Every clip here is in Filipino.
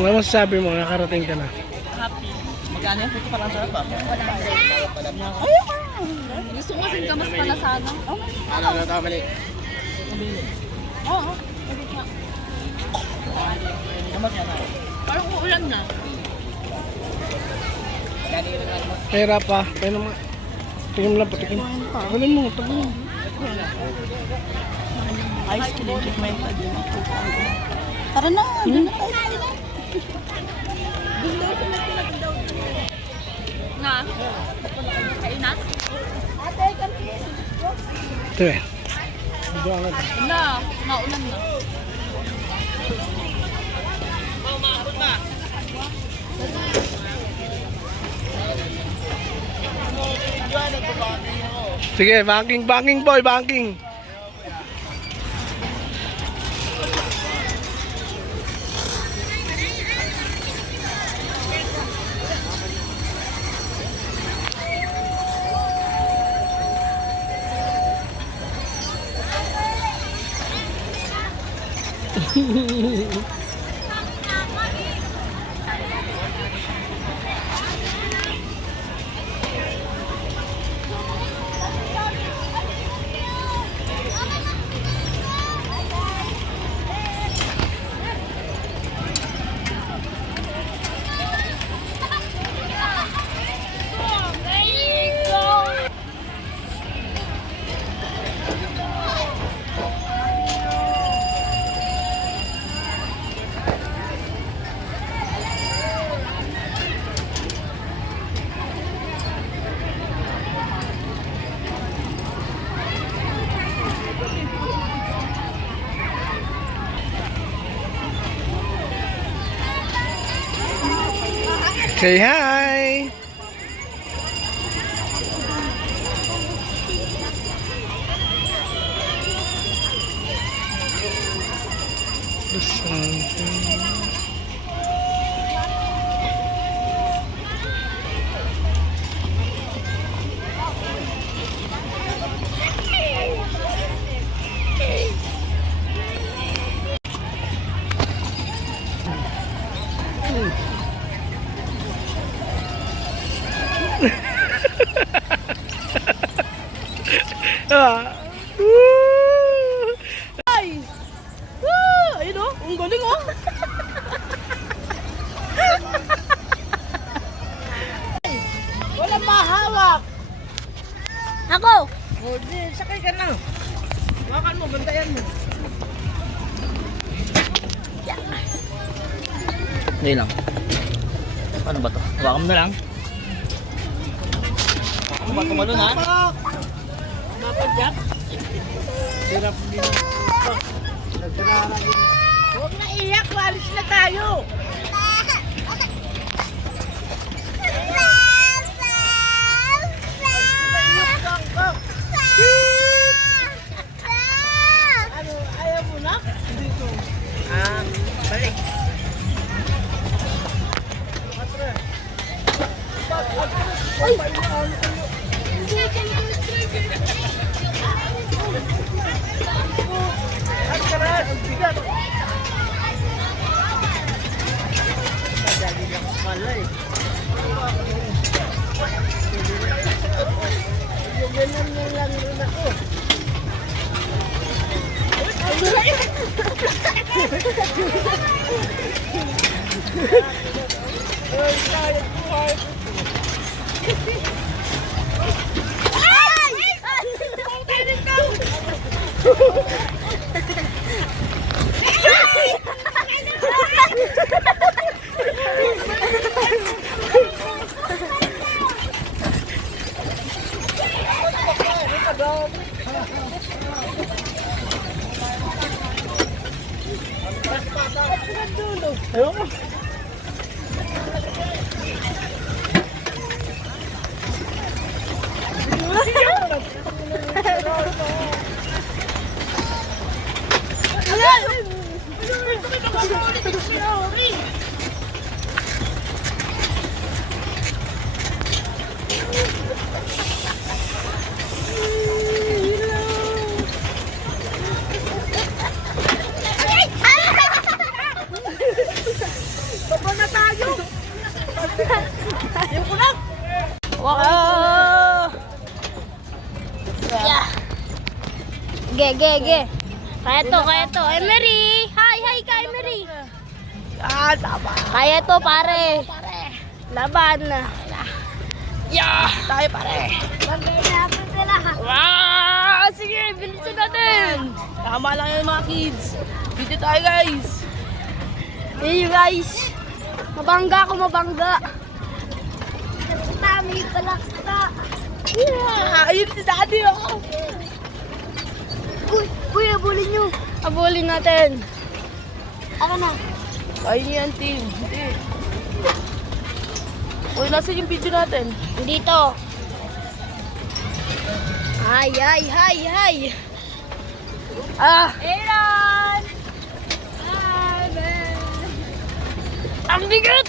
Ano masasabi mo? Nakarating ka na. Happy. Magkano yan? Ito parang sarap ah. Gusto ko kasing kamas pala sana. Ano, mali. Oo. Naman yan ah. Parang uulan na. Pera pa. Pera mo. Tingnan mo lang, patikin. Tagalin mo, tagalin mo. Ice cream, chikwenta din ako. Tara na, doon na tayo. Na? Kain na? Ito eh. Bigyan ka na. Na, naulan na. Sige, banking, banking boy, banking. Say hi! The something. Ah. Ay! Woo! Ayun o, ang galing o. Walang mahawak. Ako! O, di, sakay ka na. Hawakan mo, bantayan mo. Hindi lang. Paano ba to? Hawakan mo na lang. Hawakan mo ba tumalon ha? Mapadyak. Hirap din. Nagkarara din. Huwag na iyak, walis na tayo. Ano, ayaw mo na? Dito. Balik. Ang karat, ang bigat. Madali lang pala eh. Yung ganun na lang rin ako. Ay, kaya ko, kaya ko. Ayun ko. Ge. Kaya to. Emery! Hi ka, Emery! Ah, tama. Kaya to, pare. Laban. Yeah! Tayo pare. Wow! Sige, bilisan natin. Tama lang yun mga kids. Video tayo guys. Hey guys. Mabangga ako. Tami pala ka. Yeah! Ayun si daddy oh. Uy, abulin nyo. Abulin natin. Ako na. Ayun yan team. Hindi. Uy, nasa yung video natin? Dito. Hay. Aaron! Ang bigat!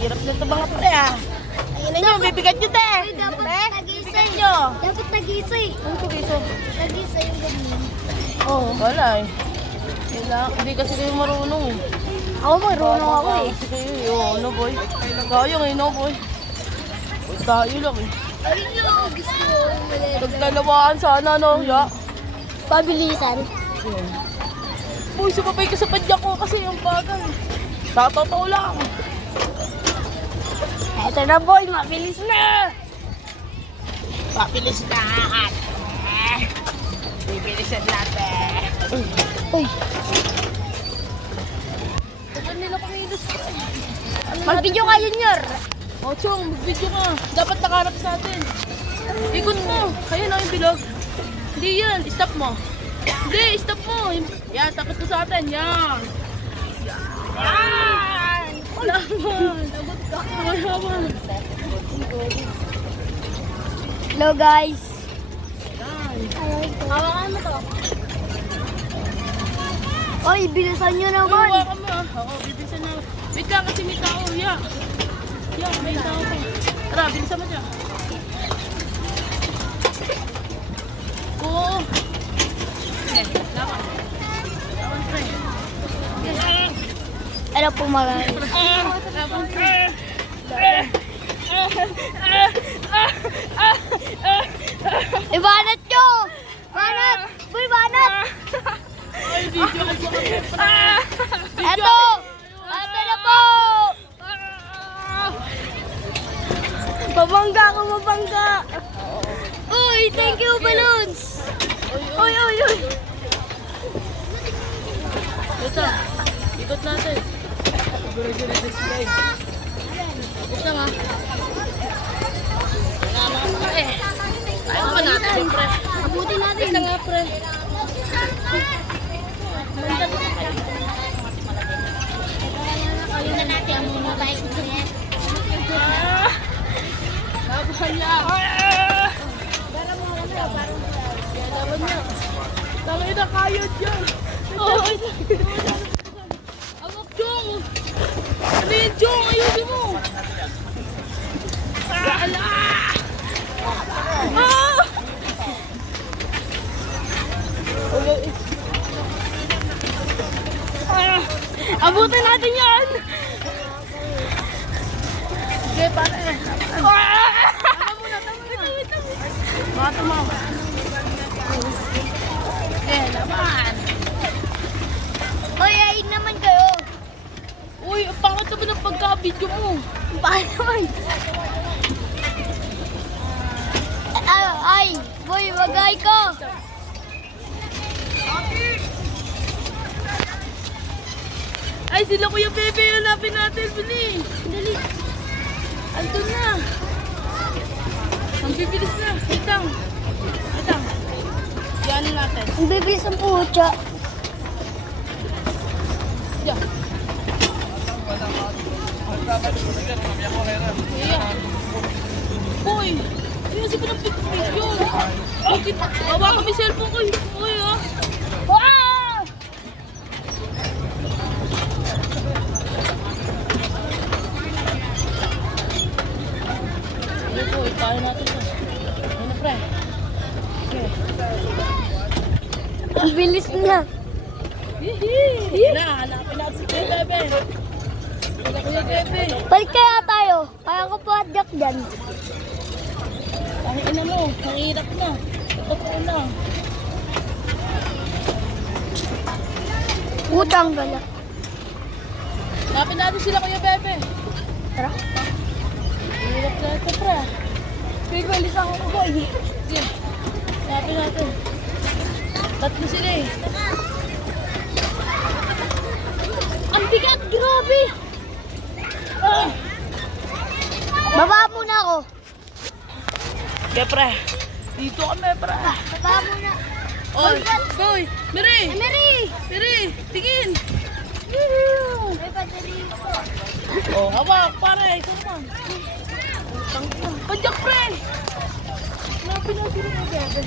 Hirap na ito mga pare ah. Ayun na nyo, bibigat nyo te. Dapat Bibigat nyo. Dapat nag-isa eh. Ano ko dito? Nag-isa yung ganyan. Wala eh. Hindi kasi kayo marunong. Ako marunong ako eh. Kasi kayo, ano boy? Kaya ngayon no boy. Tayo lang eh. Ayun yung gusto ko. Naglalawaan sana no, ya. Pabilisan. Boy, sumabay ka sa padyak ko kasi yung bagal. Tataw lang. Eto na boy, mabilis na. Papilis na ate. Bibilisan natin. Uy, Saan nila kumilos? mag-video ka Junior. Oh, Chong, mag-video ka. Dapat nakaharap sa atin. Ikot mo. Kaya na yung bilog. Hindi yan. Stop mo. Hindi, stop mo. Yan, takot mo sa atin. Yan. Yan! Laban. Lagot ka. Laban. Hello guys. Yan. Hawakan mo to. Oy, bilisan nyo naman. Uy, ka mo. Oo, bibilisan na. Wait lang kasi may tao. Ya. Ya, may tao pa. Tara, bilisan mo siya. Oo. Eh, laban. Laban, pre. Ano po mga... Laban, pre. Ibanat nyo! Banat! Boy, banat! Ay, video ko pa kami, pre. Eto! Eto na po! Mabangga! Uy, thank you, balloons! Uy! Ito, ikot natin. Siguro display. Ito nga. Wala mga pre. Ayaw ka natin, pre. Abutin natin. Ito nga, pre. Ayun na natin ang mga bike niya. Laban niya. Laban niya. Tangay na kayod yan. Awak, Jong. Ano yun, Jong? Ayusin mo. Ala! Ah! Abutin natin yan! Sige, pare. Tama muna. Mga tumawa. Eh, laban. Uy, ayun naman kayo. Uy, ang pangit naman ang pagka-video mo. Paano naman? Ay, boy, wagay ko. Ay, sila Kuya Bebe, hanapin natin. Bili. Dali. Andun na. Ang bibilis na. Itang. Yan natin. Ang bibilis ang pucha. Yan. Yan. Uy! Ayusin ko ng video. Bawa kami cellphone ko. Uy, ah. Wow! Ito, itayo natin ito. Ano, pre? Okay. Ang bilis na. Hihi! Na, hanapin natin si Kuya Bebe. Kuya Bebe. Balik kaya tayo. Kaya ko po adjak dyan. Ang ina mo, mahirap na. Totoo lang. Utang gala. Hanapin natin sila, Kuya Bebe. Tara. Hirap na ito, pre. May balis ako ko eh. Sige. Hanapin natin. Tatlo sila eh. Ang bigat, grabe. Ah! Baba muna ako. Sige, pre. Dito kami, pre. Baba muna. Oy, boy. Miri! Emery! Miri! Tingin! May battery ko. Oh, hawak, pare. Ikaw naman. Padyak, pre. Hanapin natin Kuya Bebe.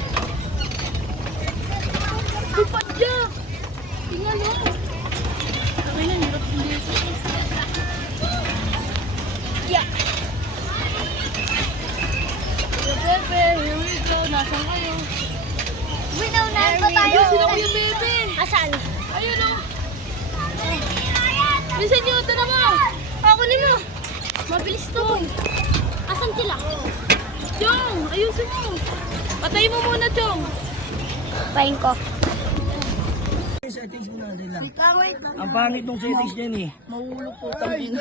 Uy, padyak. Tingnan mo. Ay, na, hirap hindi ito. Yeah. Kuya Bebe, here we go. Nasaan kayo? Winaunahan pa tayo. Ayun sila Kuya Bebe. Asan? Ayun o. Bilisan nyo, tala mo. Ako ni mo. Mabilis to. Asan sila? Chong, ayusin mo. Patayin mo muna, Chong. Pahin ko. Settings mo na nila. Ang pangit ng settings niyan eh. Mahulog po. Tangin.